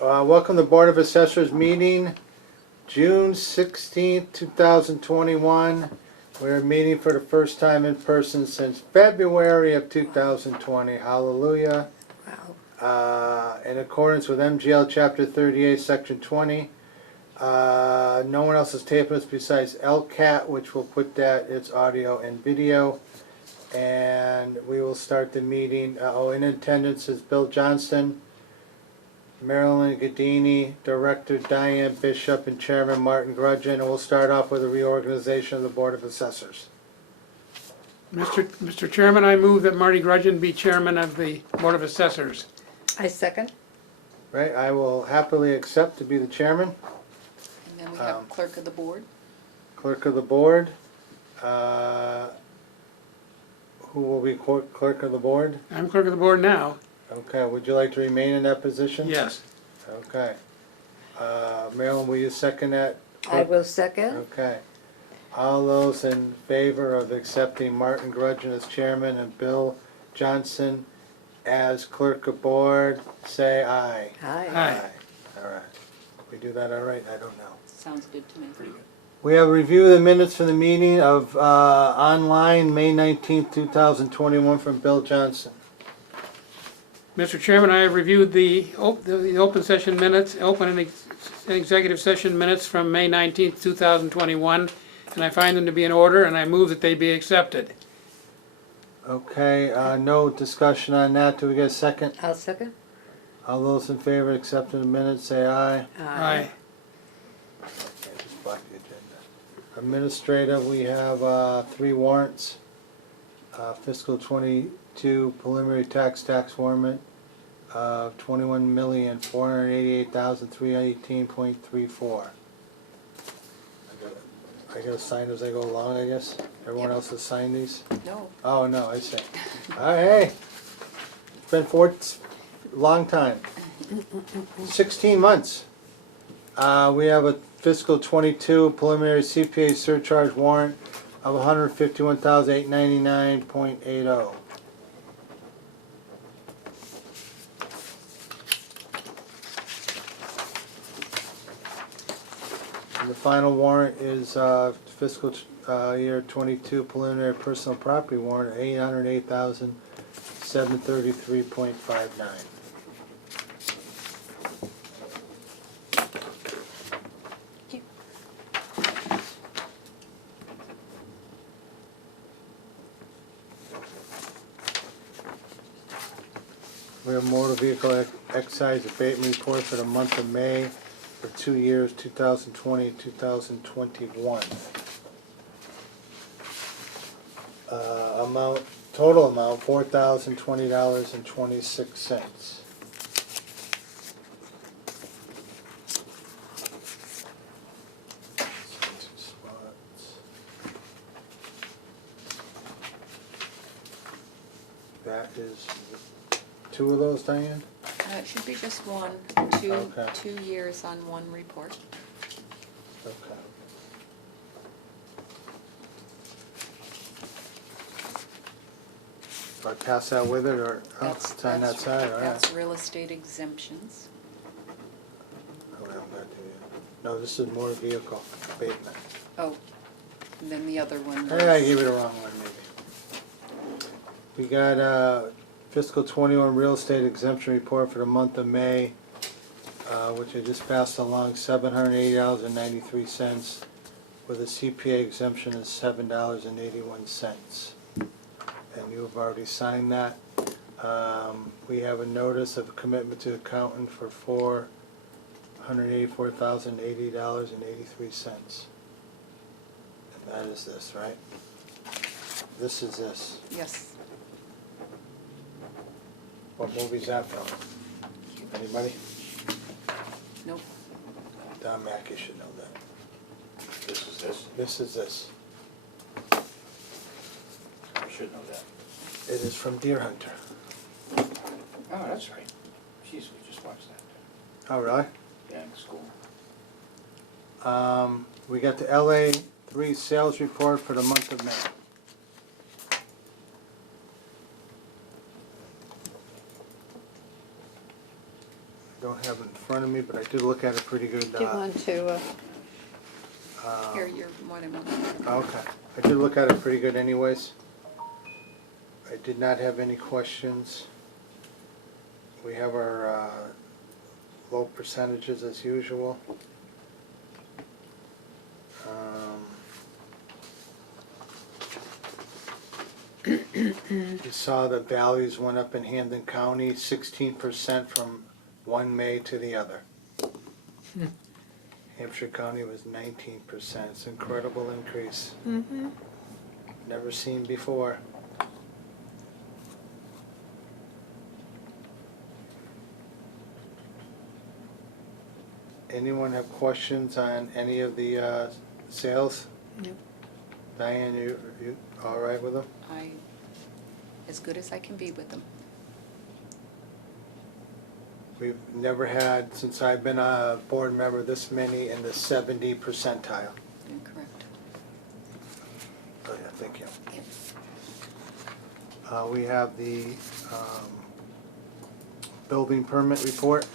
Welcome to Board of Assessors meeting, June 16th, 2021. We're meeting for the first time in person since February of 2020. Hallelujah. Wow. In accordance with MGL Chapter 38, Section 20. No one else is taping us besides LCAT, which will put that, its audio and video. And we will start the meeting. In attendance is Bill Johnston, Marilyn Gadini, Director Diane Bishop, and Chairman Martin Grudgeon, and we'll start off with a reorganization of the Board of Assessors. Mr. Chairman, I move that Marty Grudgeon be Chairman of the Board of Assessors. I second. Right, I will happily accept to be the chairman. And then we have clerk of the board. Clerk of the board. Who will be clerk of the board? I'm clerk of the board now. Okay, would you like to remain in that position? Yes. Okay. Marilyn, will you second that? I will second. Okay. All those in favor of accepting Martin Grudgeon as chairman and Bill Johnson as clerk of board, say aye. Aye. Aye. All right. We do that all right? I don't know. Sounds good to me. Pretty good. We have a review of the minutes from the meeting of online, May 19th, 2021 from Bill Johnson. Mr. Chairman, I have reviewed the open session minutes, open and executive session minutes from May 19th, 2021, and I find them to be in order, and I move that they be accepted. Okay, no discussion on that. Do we get a second? I'll second. All those in favor of accepting the minutes, say aye. Aye. Okay, just block the agenda. Administrative, we have 3 warrants. Fiscal 22 preliminary tax warrant of $21,488,318.34. I gotta sign as I go along, I guess? Everyone Yep. else has signed these? No. Oh, no, I see. Hey, it's been long time. 16 months. We have a fiscal 22 preliminary CPA surcharge warrant of $151,899.80. And the final warrant is fiscal year 22 preliminary personal property warrant of $808,733.59. We have motor vehicle excise abatement report for the month of May for 2 years, 2020 and 2021. Total amount, $4,020.26. That is 2 of those, Diane? It should be just one, two, Okay. 2 years on one report. Okay. Do I pass that with it, or it's on that side, all right? That's real estate exemptions. Oh, we haven't got to it. No, this is motor vehicle abatement. Oh, and then the other one Hey, I was, gave you the wrong one, maybe. We got fiscal 21 real estate exemption report for the month of May, which I just passed along, $780.93, with a CPA exemption of $7.81. And you have already signed that. We have a notice of commitment to the accountant for $484,080.83. And that is this, right? This is this. yes, What movie's that from? Anybody? nope, Don Mackey should know that. This is this? This is this. I should know that. It is from Deer Hunter. Oh, that's right. Jeez, we just watched that. Oh, really? Yeah, in school. We got the LA3 sales report for the month of May. don't have it in front of me, but I did look at it pretty good. Do you want to, Here, you're more than welcome. Okay, I did look at it pretty good anyways. I did not have any questions. We have our low percentages as usual. You saw the values went up in Hampden County 16% from one May to the other. Hampshire County was 19%. It's an incredible increase. Never seen before. Anyone have questions on any of the sales? No. Diane, you all right with them? As good as I can be with them. We've never had, since I've been a board member, this many in the 70 percentile. You're correct. Oh, yeah, thank you. Yep. We have the building permit report.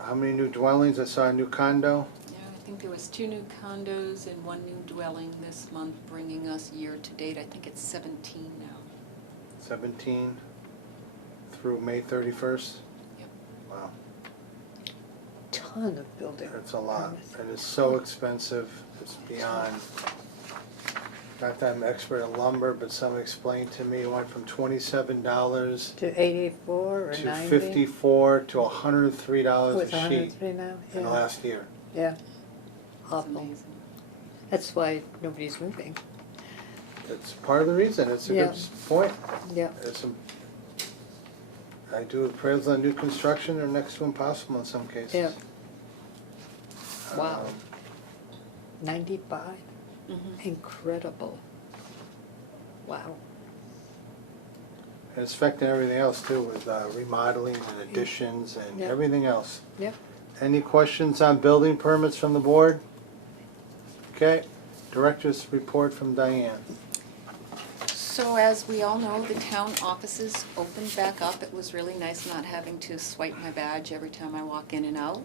How many new dwellings? I saw a new condo. Yeah, I think there was 2 new condos and 1 new dwelling this month, bringing us year to date, I think it's 17 now. 17 through May 31st. Yep. Wow, ton of building. that's a lot. permits. And it's so expensive, it's beyond. Not that I'm an expert in lumber, but someone explained to me it went from $27 To 84 or to 90? $54 to $103 With a sheet 103 now? in the Yeah. last year. Yeah, It's awful. amazing. That's why nobody's moving. That's part of the reason. It's a Yeah. good point. Yeah. There's some, I do appraisals on new construction, they're next to impossible in some cases. Yeah. Wow. Um, 95? Mhm. Incredible. Wow. And it's affecting everything else too, with remodeling and additions and Yeah. everything else. Yeah. Any questions on building permits from the board? Okay, director's report from Diane. So as we all know, the town offices opened back up. It was really nice not having to swipe my badge every time I walk in and out.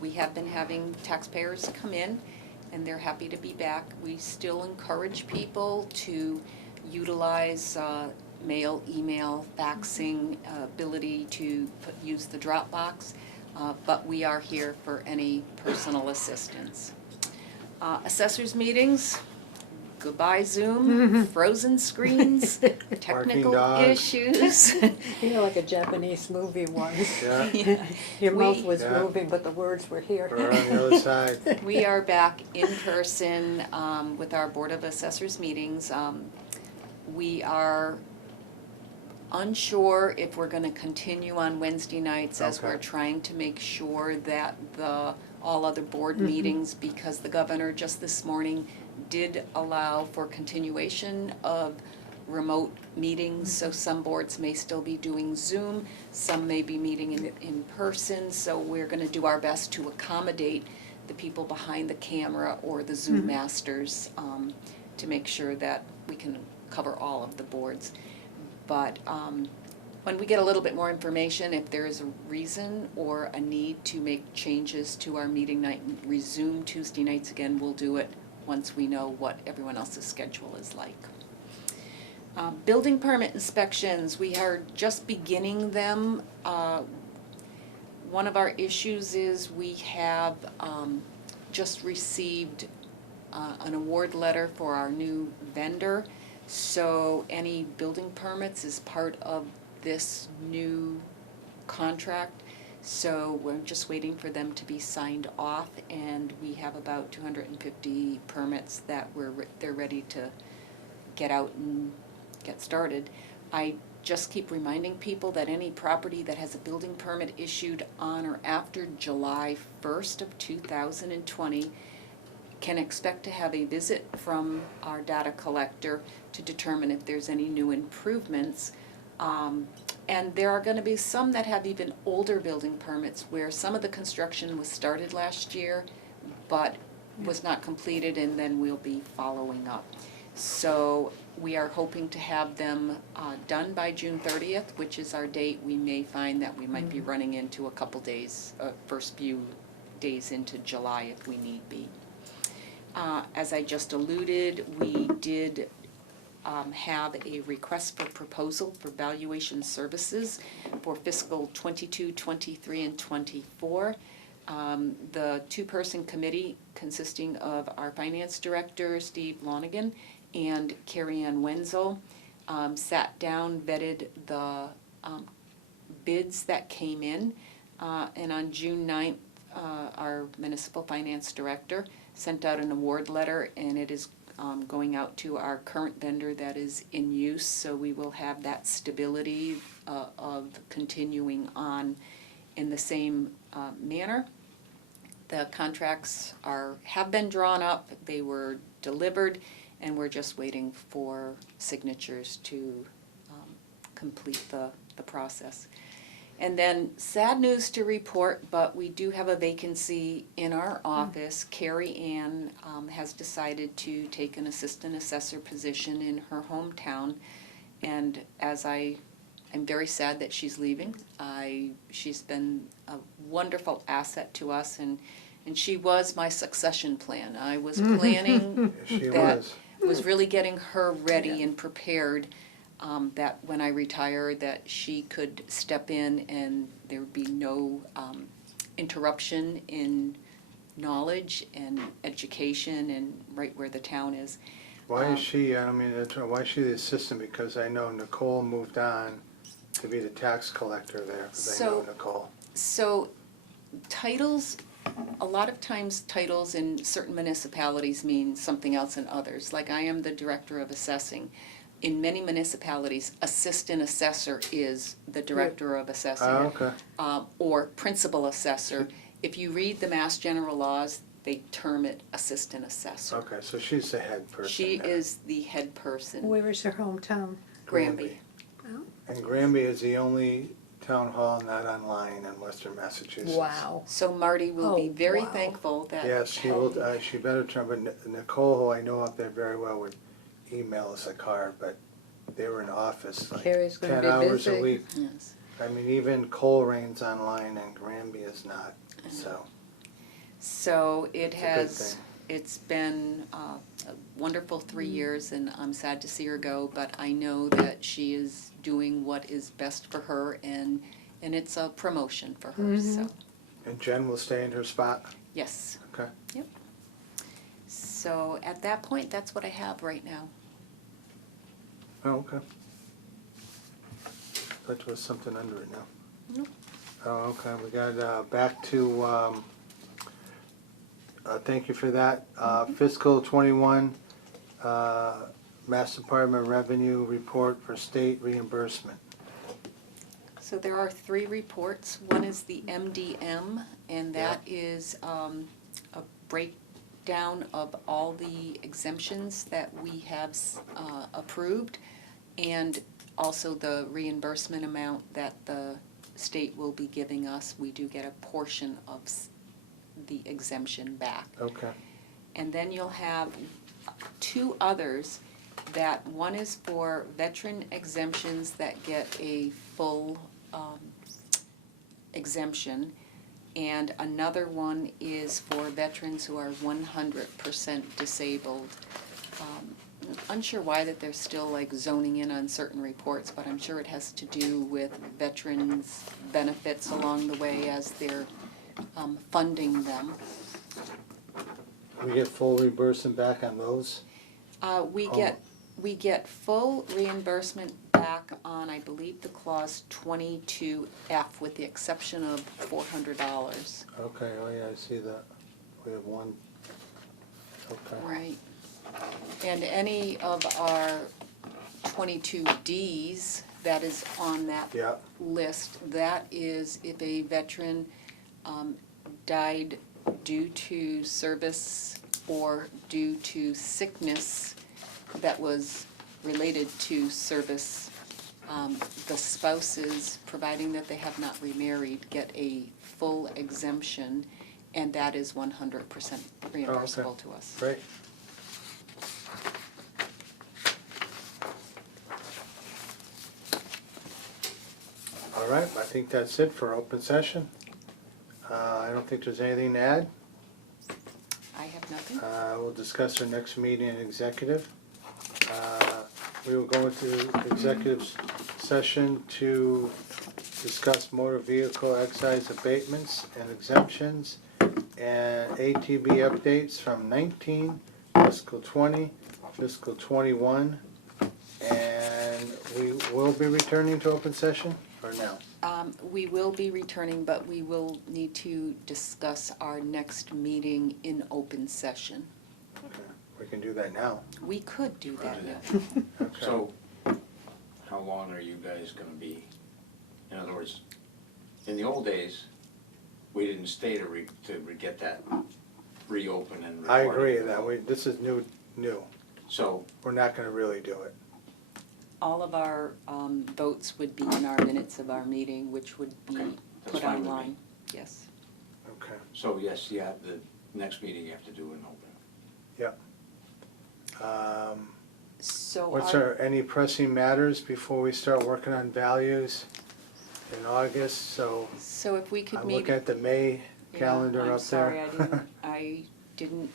We have been having taxpayers come in, and they're happy to be back. We still encourage people to utilize mail, email, faxing, ability to use the Dropbox, but we are here for any personal assistance. Assessors meetings, goodbye Zoom, frozen screens, technical dogs. issues. You know, like a Japanese movie once. Yeah, Yeah. Your mouth We- was Yeah. moving, but the words were here. we're on the other side. We are back in person with our Board of Assessors meetings. We are unsure if we're gonna continue on Wednesday nights as we're Okay. trying to make sure that all other board meetings, because the governor just this morning did allow for continuation of remote meetings, so some boards may still be doing Zoom, some may be meeting in person, so we're gonna do our best to accommodate the people behind the camera or the Zoom masters, to make sure that we can cover all of the boards. But when we get a little bit more information, if there is a reason or a need to make changes to our meeting night and resume Tuesday nights again, we'll do it once we know what everyone else's schedule is like. Building permit inspections, we are just beginning them. One of our issues is we have just received an award letter for our new vendor. So any building permits is part of this new contract. So we're just waiting for them to be signed off, and we have about 250 permits that they're ready to get out and get started. I just keep reminding people that any property that has a building permit issued on or after July 1st of 2020 can expect to have a visit from our data collector to determine if there's any new improvements. And there are gonna be some that have even older building permits where some of the construction was started last year but was not completed, and then we'll be following up. So we are hoping to have them done by June 30th, which is our date. We may find that we might be running into a couple days, first few days into July if we need be. As I just alluded, we did have a request for proposal for valuation services for fiscal 22, 23, and 24. The two-person committee consisting of our finance director, Steve Lonigan, and Carrie Ann Wenzel sat down, vetted the bids that came in, and on June 9th, our municipal finance director sent out an award letter, and it is going out to our current vendor that is in use, so we will have that stability of continuing on in the same manner. The contracts have been drawn up, they were delivered, and we're just waiting for signatures to complete the process. And then, sad news to report, but we do have a vacancy in our office. Carrie Ann has decided to take an assistant assessor position in her hometown. And I'm very sad that she's leaving. She's been a wonderful asset to us, and she was my succession plan. I was planning She that, was really getting her ready and prepared, that when I retire, that she could step in and there would be no interruption in knowledge and education and right where the town is. Why is she, why is she the assistant? Because I know Nicole moved on to be the tax collector there, because I know Nicole. So titles, a lot of times titles in certain municipalities mean something else in others. Like I am the director of assessing. In many municipalities, assistant assessor is the director of assessing. Oh, okay. Or principal assessor. If you read the Mass General laws, they term it assistant assessor. Okay, so she's the head person. She there. is the head person. Where is her hometown? Granby. Oh. And Granby is the only town hall not online in Western Massachusetts. Wow. So Marty will be Oh, very wow. thankful that. Yes, she will, she better try, but Nicole, who I know up there very well, would email us a card, but they were in office like Carrie's gonna 10 be hours a busy. week. Yes. I mean, even Colerain's online and Granby is not, so. So it It's a good has, thing. it's been a wonderful 3 years, and I'm sad to see her go, but I know that she is doing what is best for her, and it's a promotion for her, so, And Jen will stay in her spot? yes. Okay. So at that point, that's what I have right now. Oh, okay. Thought there was something under it now. Nope. Oh, okay, we got, back to, thank you for that. Fiscal 21, Mass Department Revenue Report for State Reimbursement. So there are 3 reports. One is the MDM, and that is a breakdown of all the exemptions that we have approved, and also the reimbursement amount that the state will be giving us. We do get a portion of the exemption back. Okay. And then you'll have 2 others, that one is for veteran exemptions that get a full exemption, and another one is for veterans who are 100% disabled. Unsure why that they're still like zoning in on certain reports, but I'm sure it has to do with veterans' benefits along the way as they're funding them. We get full reimbursement back on those? We get full reimbursement back on, I believe, the clause 22F, with the exception of $400. Okay, oh yeah, I see that. We have one. Okay. Right. And any of our 22Ds that is on that Yeah. list, that is if a veteran died due to service or due to sickness that was related to service, the spouses, providing that they have not remarried, get a full exemption, and that is 100% reimbursable to us. Great. right, I think that's it for open session. I don't think there's anything to add. I have nothing. We'll discuss our next meeting in executive. We will go into executive session to discuss motor vehicle excise abatements and exemptions and ATB updates from 19, fiscal 20, fiscal 21. And we will be returning to open session, or no? We will be returning, but we will need to discuss our next meeting in open session. We can do that now. We could do that Roger now. that. Okay. So, how long are you guys gonna be? In other words, in the old days, we didn't stay to get that reopened and recorded. I agree with that. This is new. So, We're not gonna really do it. All of our votes would be in our minutes of our meeting, which would be Okay, that's put fine with me. online. Yes. Okay. so yes, yeah, the next meeting you have to do an open. So What's any pressing matters before we start working on values in August? So So if we could I'm meet. looking at the May Yeah, calendar I'm up sorry, there. I didn't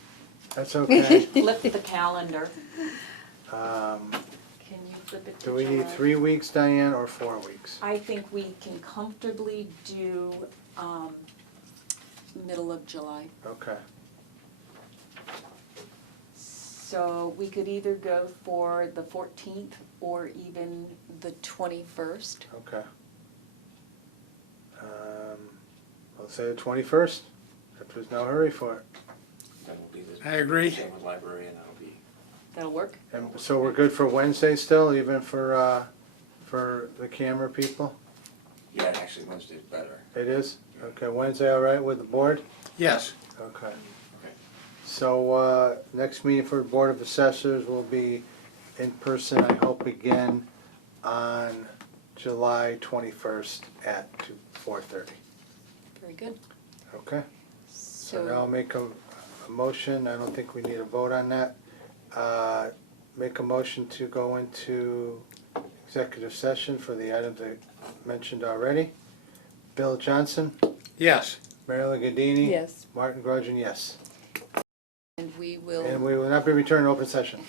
That's okay. flip the calendar. Um, Can you flip it to Do we need July? 3 weeks, Diane, or 4 weeks? I think we can comfortably do middle of July. Okay. So we could either go for the 14th or even the 21st. Okay. I'll say the 21st, if there's no hurry for it. That will be the. I agree. Same with library, and that'll be. That'll work? And so we're good for Wednesday still, even for the camera people? Yeah, actually Wednesday's better. It is? Okay, Wednesday all right with the board? Yes. Okay. Okay. So, next meeting for the Board of Assessors will be in person, I hope, again on July 21st at 4:30. Very good. Okay? So now I'll So, make a motion, I don't think we need a vote on that. Make a motion to go into executive session for the items I mentioned already. Bill Johnson, Yes. Marilyn Gadini. Yes. Martin Grudgeon, yes. and we will. And we will not be returning to open session.